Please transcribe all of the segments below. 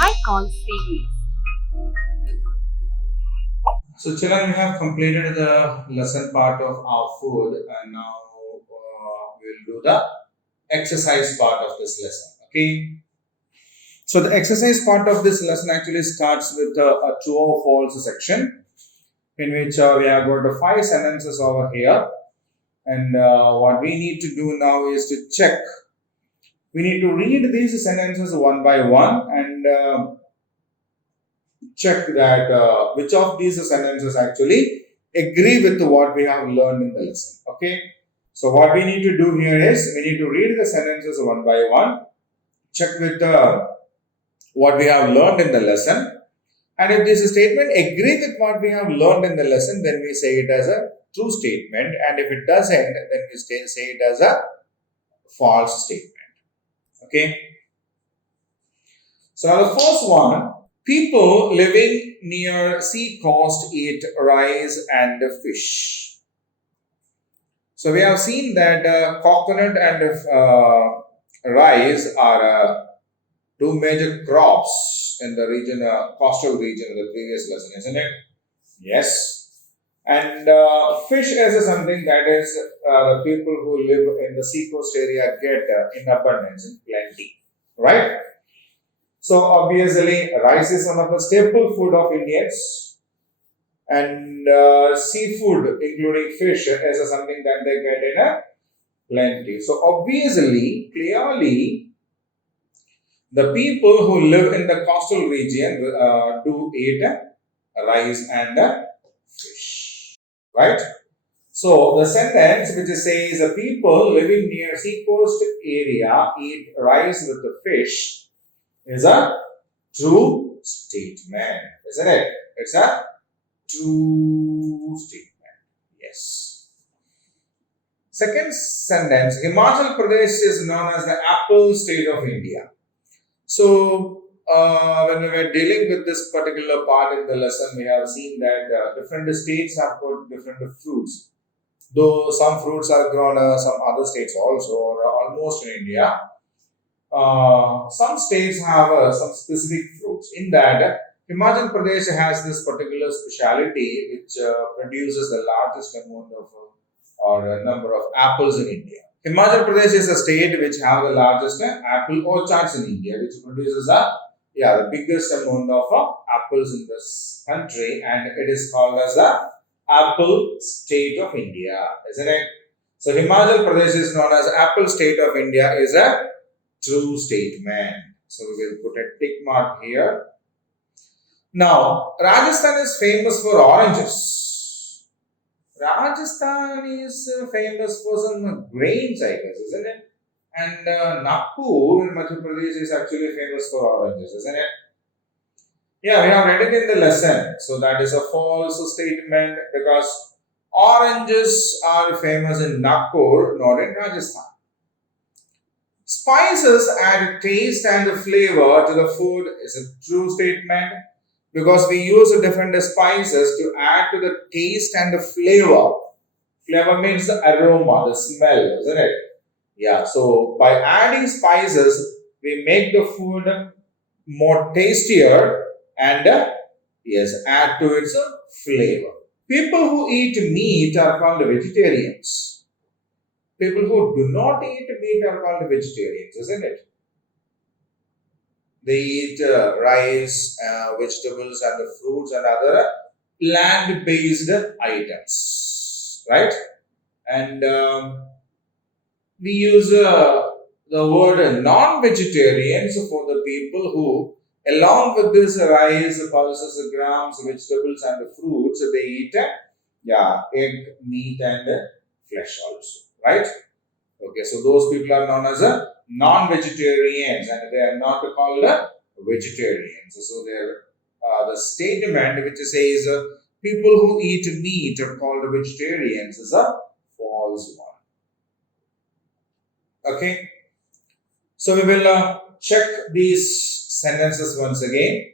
high call series. So, children, we have completed the lesson part of our food, and now we'll do the exercise part of this lesson. Okay. So, the exercise part of this lesson actually starts with a true or false section, in which we have got the five sentences over here, and what we need to do now is to check. We need to read these sentences one by one and check that which of these sentences actually agree with what we have learned in the lesson. Okay. So what we need to do here is we need to read the sentences one by one, check with what we have learned in the lesson, and if this statement agree with what we have learned in the lesson, then we say it as a true statement, and if it doesn't, then we say it as a false statement. Okay. So now the first one, people living near sea coast eat rice and fish. So we have seen that coconut and rice are two major crops in the region, coastal region in the previous lesson, isn't it? Yes. And fish is something that is the people who live in the seacoast area get in abundance, in plenty, right? So obviously, rice is one of the staple food of Indians, and seafood, including fish, is something that they get in a plenty. So obviously, clearly, the people who live in the coastal region do eat rice and fish, right? So the sentence which says the people living near seacoast area eat rice with the fish is a true statement, isn't it? It's a true statement. Yes. Second sentence, Himachal Pradesh is known as the apple state of India. So, when we were dealing with this particular part in the lesson, we have seen that different states have got different fruits. Though some fruits are grown some other states also, or almost in India, some states have some specific fruits. In that, Himachal Pradesh has this particular speciality which produces the largest amount of or number of apples in India. Himachal Pradesh is a state which have the largest apple orchards in India, which produces the biggest amount of apples in this country, and it is called as the apple state of India, isn't it? So Himachal Pradesh is known as apple state of India is a true statement. So we will put a tick mark here. Now, Rajasthan is famous for oranges. Rajasthan is famous for some grains, I guess, isn't it? And Nagpur in Madhya Pradesh is actually famous for oranges, isn't it? Yeah, we have read it in the lesson. So that is a false statement because oranges are famous in Nagpur, not in Rajasthan. Spices add taste and flavor to the food is a true statement because we use different spices to add to the taste and the flavor. Flavor means the aroma, the smell, isn't it? Yeah, so by adding spices, we make the food more tastier and yes, add to its flavor. People who eat meat are called vegetarians. People who do not eat meat are called vegetarians, isn't it? They eat rice, vegetables, and the fruits and other plant-based items, right? And we use the word non-vegetarians for the people who, along with this rice, pulses, grams, vegetables, and the fruits, they eat egg, meat, and flesh also, right? Okay, so those people are known as non-vegetarians, and they are not called vegetarians. So they're the statement which says people who eat meat are called vegetarians is a false one. Okay, so we will check these sentences once again.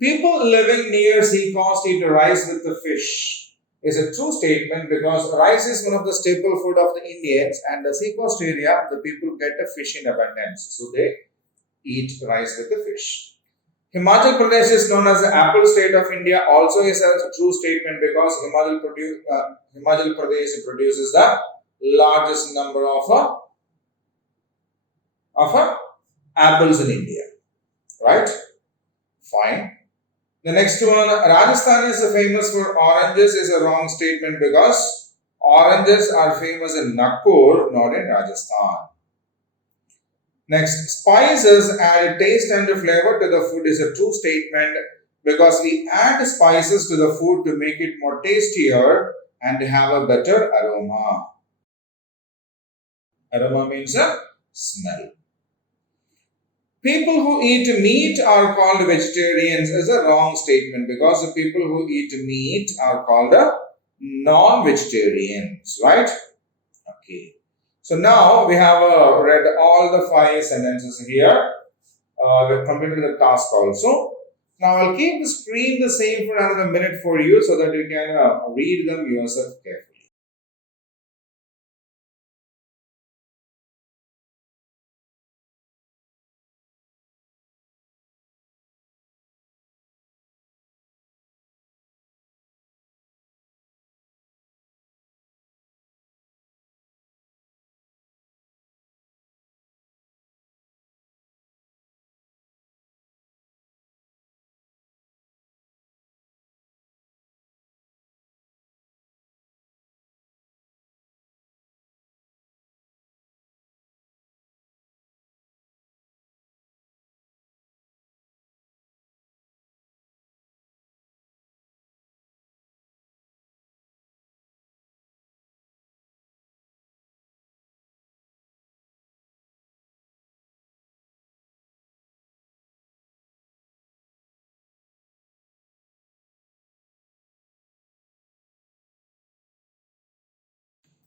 People living near sea coast eat rice with the fish is a true statement because rice is one of the staple food of the Indians, and the seacoast area the people get the fish in abundance, so they eat rice with the fish. Himachal Pradesh is known as the apple state of India. Also is a true statement because Himachal Pradesh produces the largest number of apples in India. Right? Fine. The next one, Rajasthan is famous for oranges, is a wrong statement because oranges are famous in Nagpur, not in Rajasthan. Next, spices add taste and flavor to the food is a true statement because we add spices to the food to make it more tastier and have a better aroma. Aroma means a smell. People who eat meat are called vegetarians is a wrong statement because the people who eat meat are called non-vegetarians, right? Okay. So now we have read all the 5 sentences here. We've completed the task also. Now I'll keep the screen the same for another minute for you so that you can read them yourself carefully.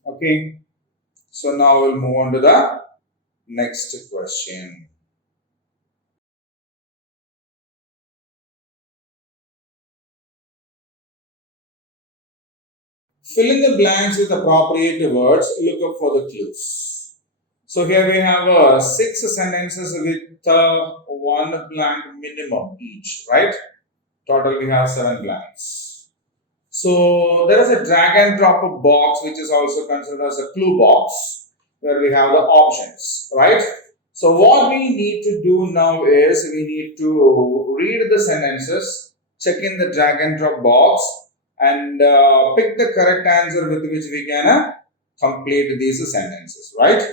Okay. So now we'll move on to the next question. Fill in the blanks with appropriate words. Look up for the clues. So here we have 6 sentences with one blank minimum each, right? Total we have 7 blanks. So there is a drag and drop box which is also considered as a clue box where we have the options, right? So what we need to do now is we need to read the sentences, check in the drag and drop box and pick the correct answer with which we can complete these sentences, right?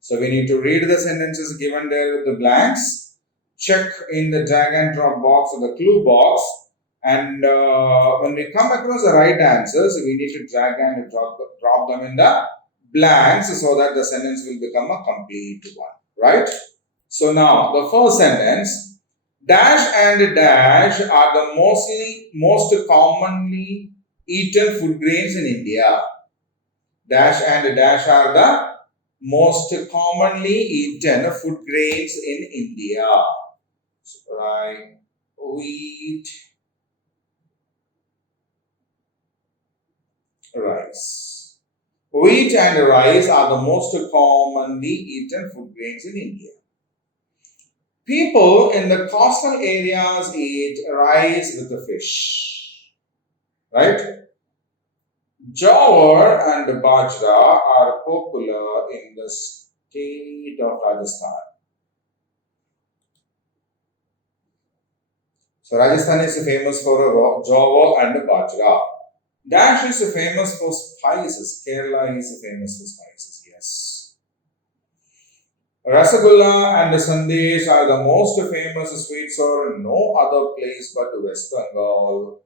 So we need to read the sentences given there with the blanks, check in the drag and drop box or the clue box, and when we come across the right answers, we need to drag and drop them in the blanks so that the sentence will become a complete one, right? So now the first sentence, dash and dash are the most commonly eaten food grains in India. Dash and dash are the most commonly eaten food grains in India. So, right, wheat, rice. Wheat and rice are the most commonly eaten food grains in India. People in the coastal areas eat rice with the fish. Right? Jawar and bajra are popular in the state of Rajasthan. So Rajasthan is famous for jawar and bajra. Dash is famous for spices. Kerala is famous for spices, yes. Rasagulla and Sandesh are the most famous sweets or no other place but West Bengal.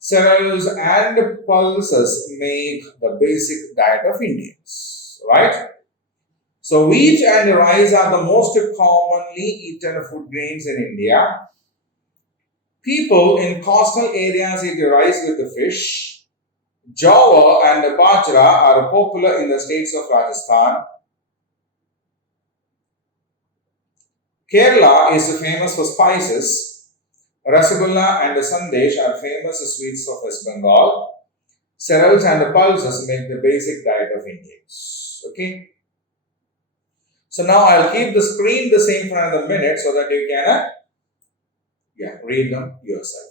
Cereals and pulses make the basic diet of Indians, right? So wheat and rice are the most commonly eaten food grains in India. People in coastal areas eat rice with the fish. Java and bajra are popular in the states of Rajasthan. Kerala is famous for spices. Rasagulla and Sandesh are famous sweets of West Bengal. Cereals and pulses make the basic diet of Indians. Okay. So now I'll keep the screen the same for another minute so that you can Yeah, read them yourself.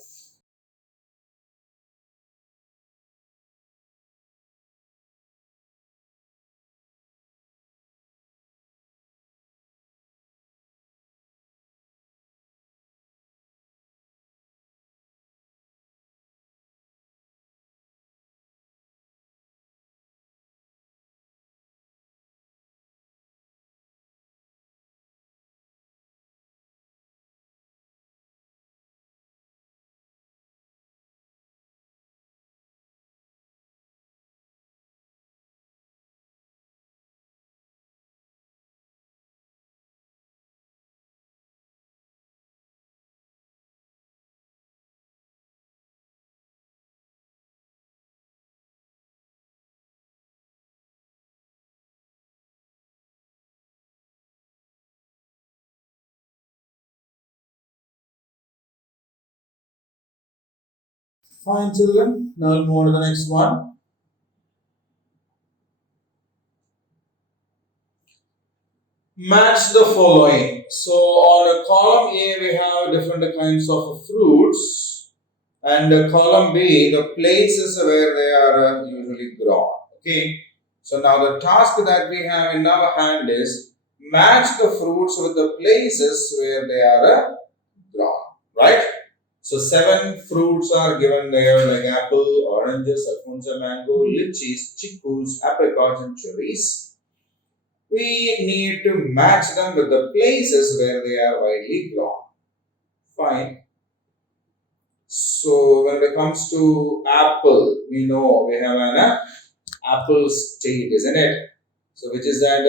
Fine, children. Now we'll move on to the next one. Match the following. So on a column A, we have different kinds of fruits, and column B, the places where they are usually grown. Okay. So now the task that we have in our hand is match the fruits with the places where they are grown. Right. So seven fruits are given there like apple, oranges, alfonso mango, lychees, chickus, apricots, and cherries. We need to match them with the places where they are widely grown. Fine. So when it comes to apple, we know we have an apple state, isn't it? So which is that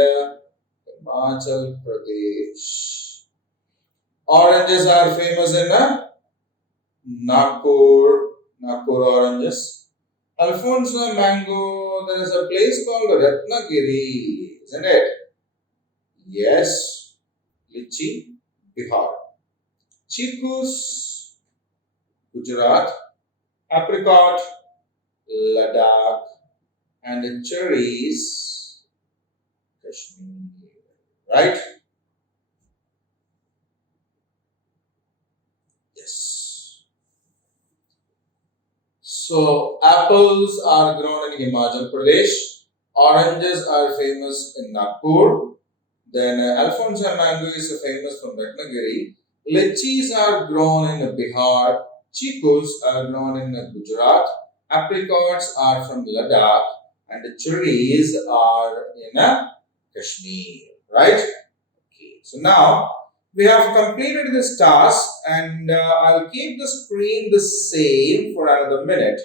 Himachal Pradesh. Oranges are famous in Nagpur oranges. Alfonso mango, there is a place called Ratnagiri, isn't it? Yes, Lychee, Bihar. Chickus, Gujarat. Apricot, Ladakh. And the cherries, Kashmir. Right? Yes. So apples are grown in Himachal Pradesh. Oranges are famous in Nagpur. Then Alfonso mango is famous from Ratnagiri. Lychees are grown in Bihar. Chicos are grown in Gujarat. Apricots are from Ladakh. And the cherries are in Kashmir. Right? Okay. So now we have completed this task, and I'll keep the screen the same for another minute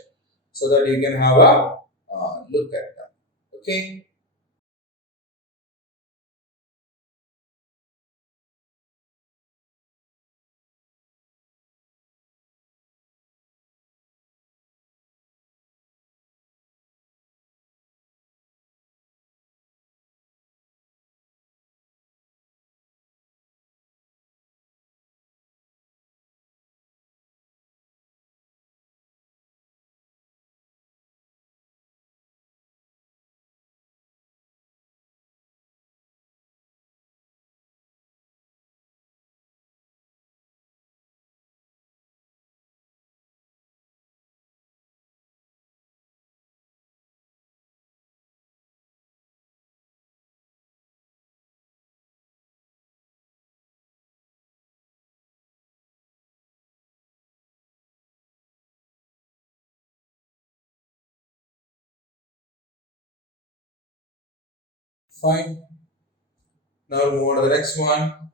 so that you can have a look at them. Okay. Fine. Now we'll move on to the next one.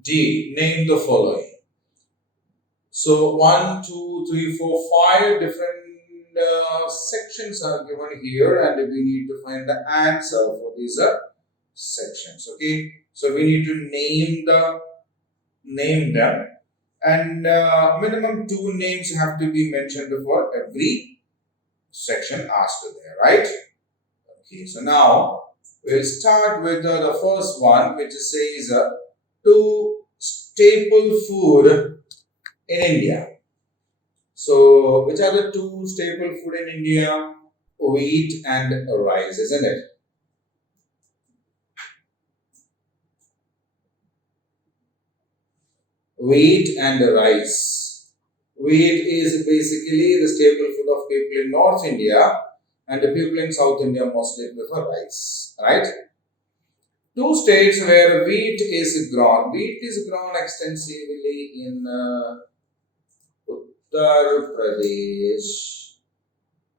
D. Name the following. So one, two, three, four, five different sections are given here, and we need to find the answer for these sections. Okay. So we need to name them, and minimum two names have to be mentioned for every section asked there. Right. Okay. So now we'll start with the first one, which says two staple food in India. So, which are the two staple food in India? Wheat and rice, isn't it? wheat and rice. Wheat is basically the staple food of people in North India, and the people in South India mostly prefer rice, right? Two states where wheat is grown. Wheat is grown extensively in Uttar Pradesh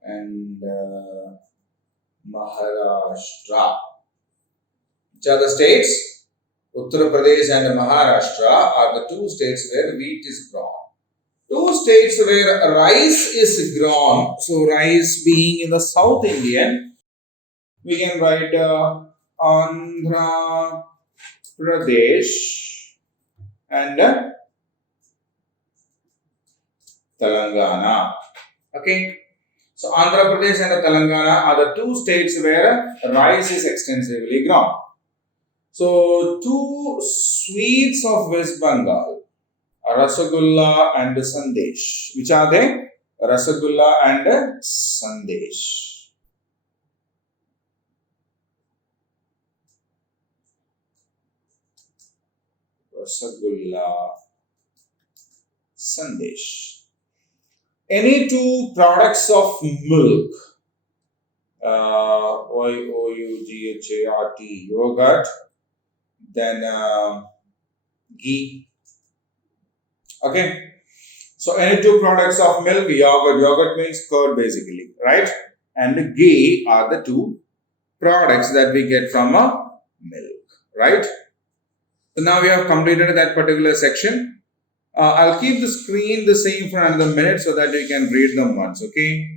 and Maharashtra. Which are the states? Uttar Pradesh and Maharashtra are the two states where wheat is grown. Two states where rice is grown. So rice being in the South Indian, we can write Andhra Pradesh and Telangana. Okay. So Andhra Pradesh and Telangana are the two states where rice is extensively grown. So two sweets of West Bengal, Rasagulla and Sandesh. Which are they? Rasagulla and Sandesh. Rasagulla, Sandesh. Any two products of milk, Youghat, yogurt, then ghee. Okay. So any two products of milk, yogurt. Yogurt means curd basically, right? And ghee are the two products that we get from a milk, right? So now we have completed that particular section. I'll keep the screen the same for another minute so that you can read them once, okay?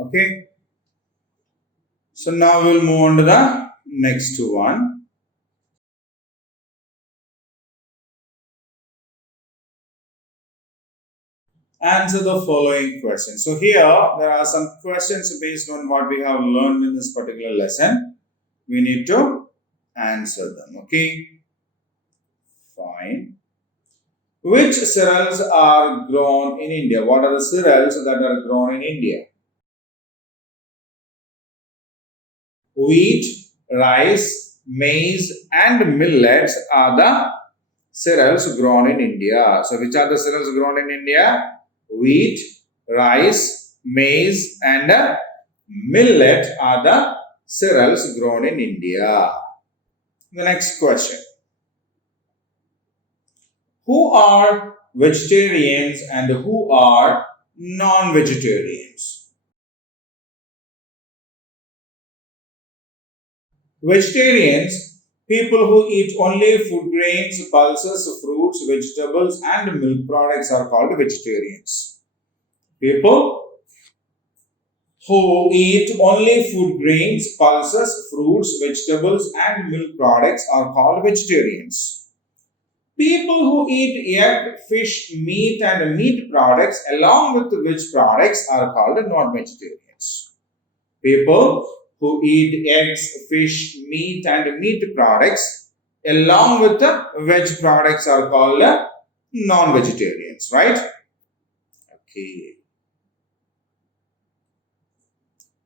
Okay. So now we'll move on to the next one. Answer the following questions. So here there are some questions based on what we have learned in this particular lesson. We need to answer them. Okay. Fine. Which cereals are grown in India? What are the cereals that are grown in India? Wheat, rice, maize, and millets are the cereals grown in India. So, which are the cereals grown in India? Wheat, rice, maize, and millet are the cereals grown in India. The next question. Who are vegetarians and who are non-vegetarians? Vegetarians, people who eat only food grains, pulses, fruits, vegetables, and milk products are called vegetarians. People who eat only food grains, pulses, fruits, vegetables, and milk products are called vegetarians. People who eat egg, fish, meat, and meat products along with veg products are called non-vegetarians. People who eat eggs, fish, meat, and meat products along with the veg products are called non-vegetarians, right? Okay.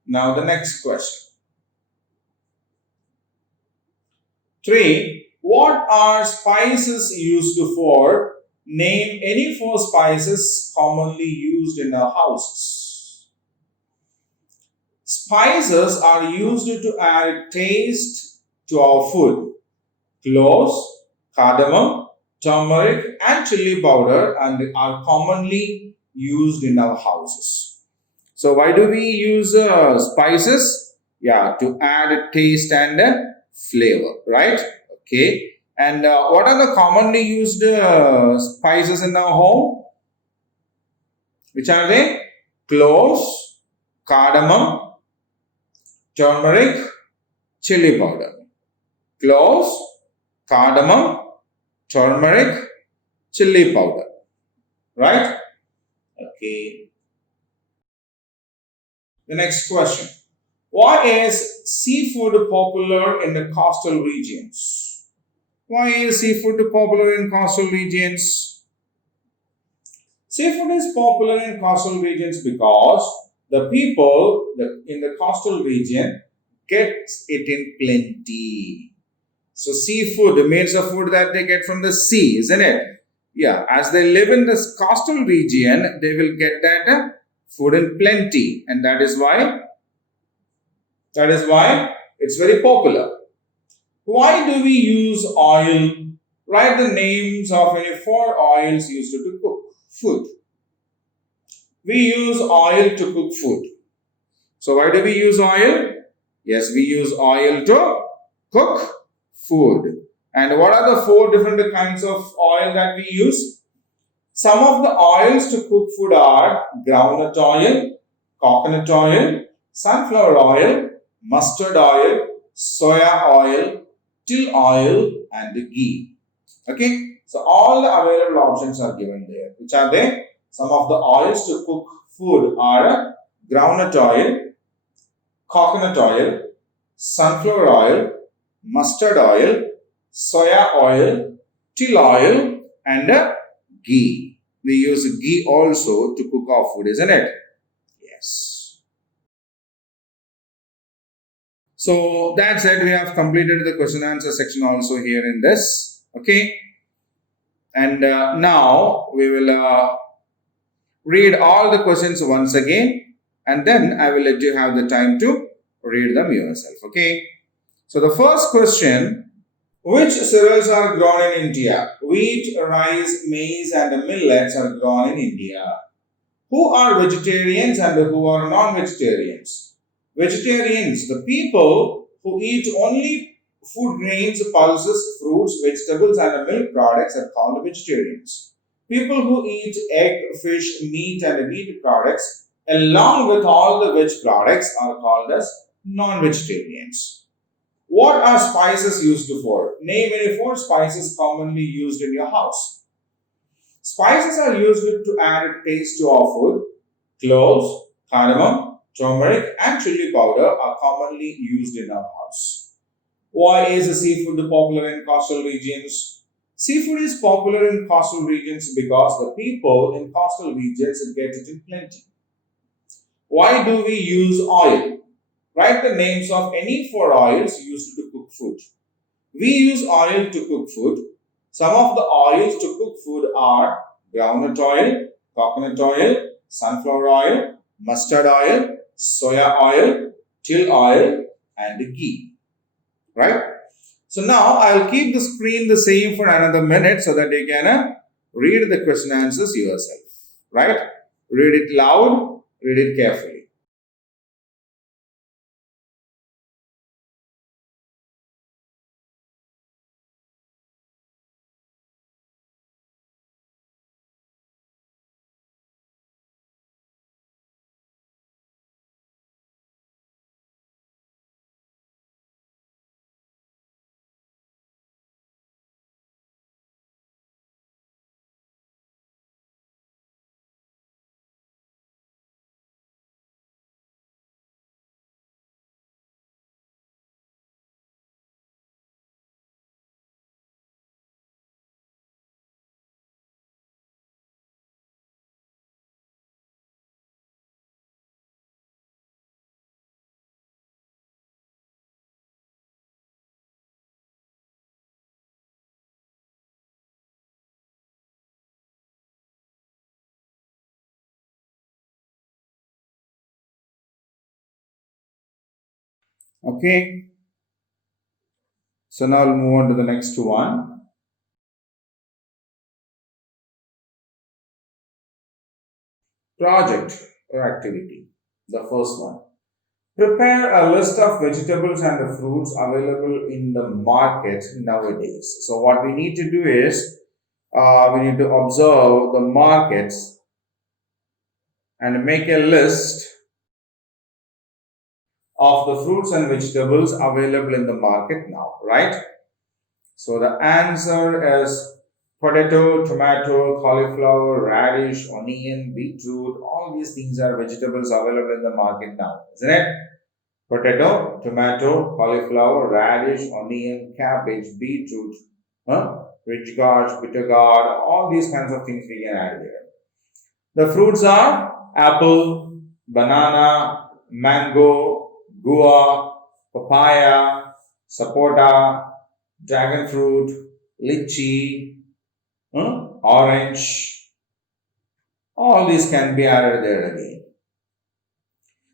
Now the next question. 3. What are spices used for? Name any 4 spices commonly used in our houses. Spices are used to add taste to our food. Cloves, cardamom, turmeric, and chili powder and are commonly used in our houses. So why do we use spices? Yeah, to add taste and flavor, right? Okay. And what are the commonly used spices in our home? Which are they? Cloves, cardamom, turmeric, chili powder. Cloves, cardamom, turmeric, chili powder. Right? Okay. The next question. Why is seafood popular in the coastal regions? Why is seafood popular in coastal regions? Seafood is popular in coastal regions because the people in the coastal region gets it in plenty. So seafood means the food that they get from the sea, isn't it? Yeah, as they live in this coastal region, they will get that food in plenty, and that is why it's very popular. Why do we use oil? Write the names of any 4 oils used to cook food. We use oil to cook food. So why do we use oil? Yes, we use oil to cook food. And what are the 4 different kinds of oil that we use? Some of the oils to cook food are groundnut oil, coconut oil, sunflower oil, mustard oil, soya oil, till oil, and ghee. Okay, so all the available options are given there. Which are they? Some of the oils to cook food are groundnut oil, coconut oil, sunflower oil, mustard oil, soya oil, till oil, and ghee. We use ghee also to cook our food, isn't it? Yes. So that's it. We have completed the question answer section also here in this. Okay. And now we will read all the questions once again, and then I will let you have the time to read them yourself. Okay. So the first question: which cereals are grown in India? Wheat, rice, maize, and millets are grown in India. Who are vegetarians and who are non-vegetarians? Vegetarians, the people who eat only food grains, pulses, fruits, vegetables, and milk products are called vegetarians. People who eat egg, fish, meat, and meat products along with all the veg products are called as non-vegetarians. What are spices used for? Name any 4 spices commonly used in your house. Spices are used to add taste to our food. Cloves, cardamom, turmeric, and chili powder are commonly used in our house. Why is seafood popular in coastal regions? Seafood is popular in coastal regions because the people in coastal regions get it in plenty. Why do we use oil? Write the names of any 4 oils used to cook food. We use oil to cook food. Some of the oils to cook food are groundnut oil, coconut oil, sunflower oil, mustard oil, soya oil, till oil, and ghee. Right? So now I'll keep the screen the same for another minute so that you can read the question answers yourself. Right? Read it loud, read it carefully. Okay, so now we'll move on to the next one. Project or activity. The first one. Prepare a list of vegetables and the fruits available in the market nowadays. So, what we need to do is we need to observe the markets and make a list of the fruits and vegetables available in the market now, right? So, the answer is potato, tomato, cauliflower, radish, onion, beetroot. All these things are vegetables available in the market now, isn't it? Potato, tomato, cauliflower, radish, onion, cabbage, beetroot, rich gourd, bitter gourd, all these kinds of things we can add here. The fruits are apple, banana, mango, guava, papaya, sapota, dragon fruit, lychee, orange. All these can be added there again.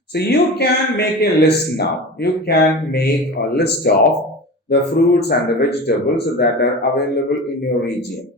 So you can make a list now. You can make a list of the fruits and the vegetables that are available in your region.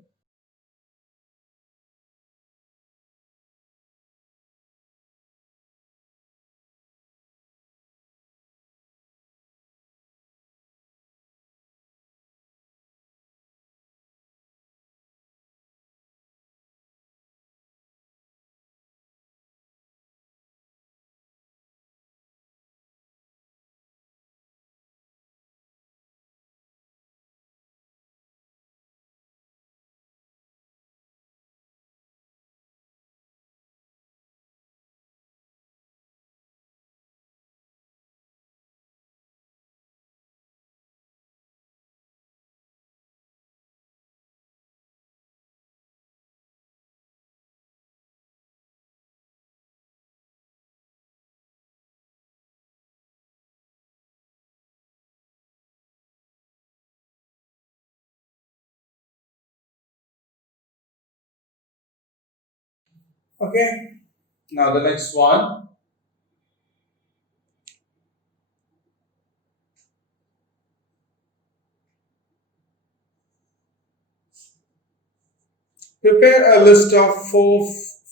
Okay. Now the next one. Prepare a list of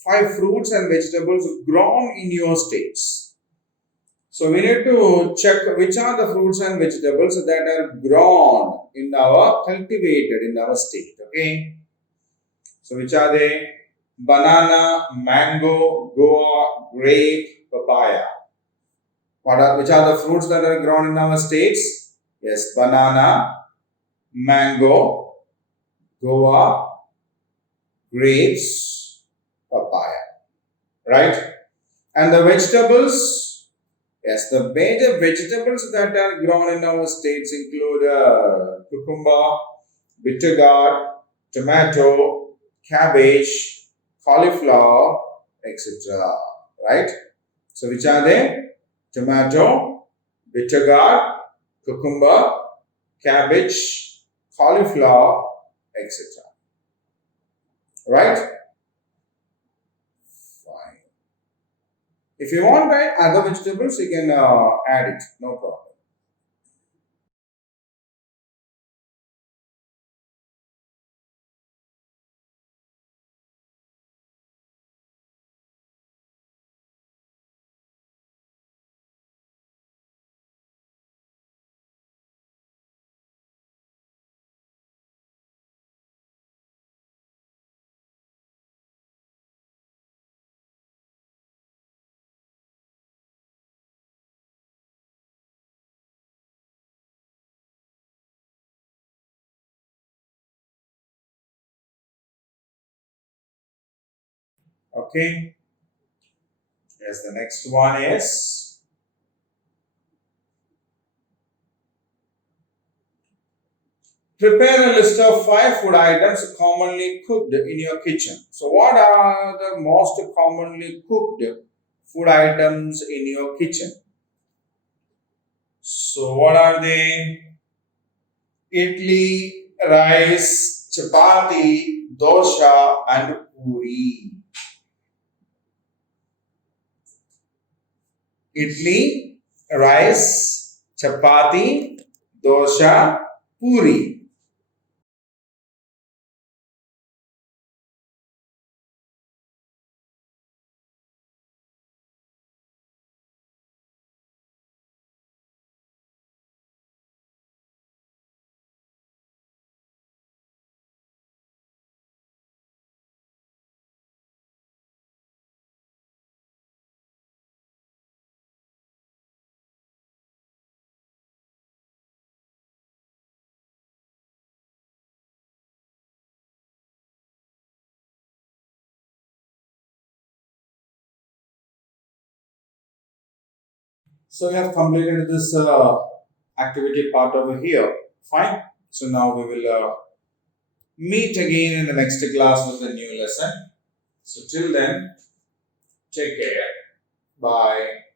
five fruits and vegetables grown in your states. So we need to check which are the fruits and vegetables that are grown in our cultivated in our state. Okay. So which are they? Banana, mango, guava, grape, papaya. Which are the fruits that are grown in our states? Yes, banana, mango, guava, grapes, papaya. Right? And the vegetables? Yes, the major vegetables that are grown in our states include cucumber, bitter gourd, tomato, cabbage, cauliflower, etc. Right? So, which are they? Tomato, bitter gourd, cucumber, cabbage, cauliflower, etc. Right? Fine. If you want to add other vegetables, you can add it. No problem. Okay. Yes, the next one is prepare a list of five food items commonly cooked in your kitchen. So, what are the most commonly cooked food items in your kitchen? So, what are they? Idli, rice, chapati, dosha, and puri. Idli, rice, chapati, dosha, puri. So you have completed this activity part over here. Fine. So now we will meet again in the next class with a new lesson. So till then, take care. Bye.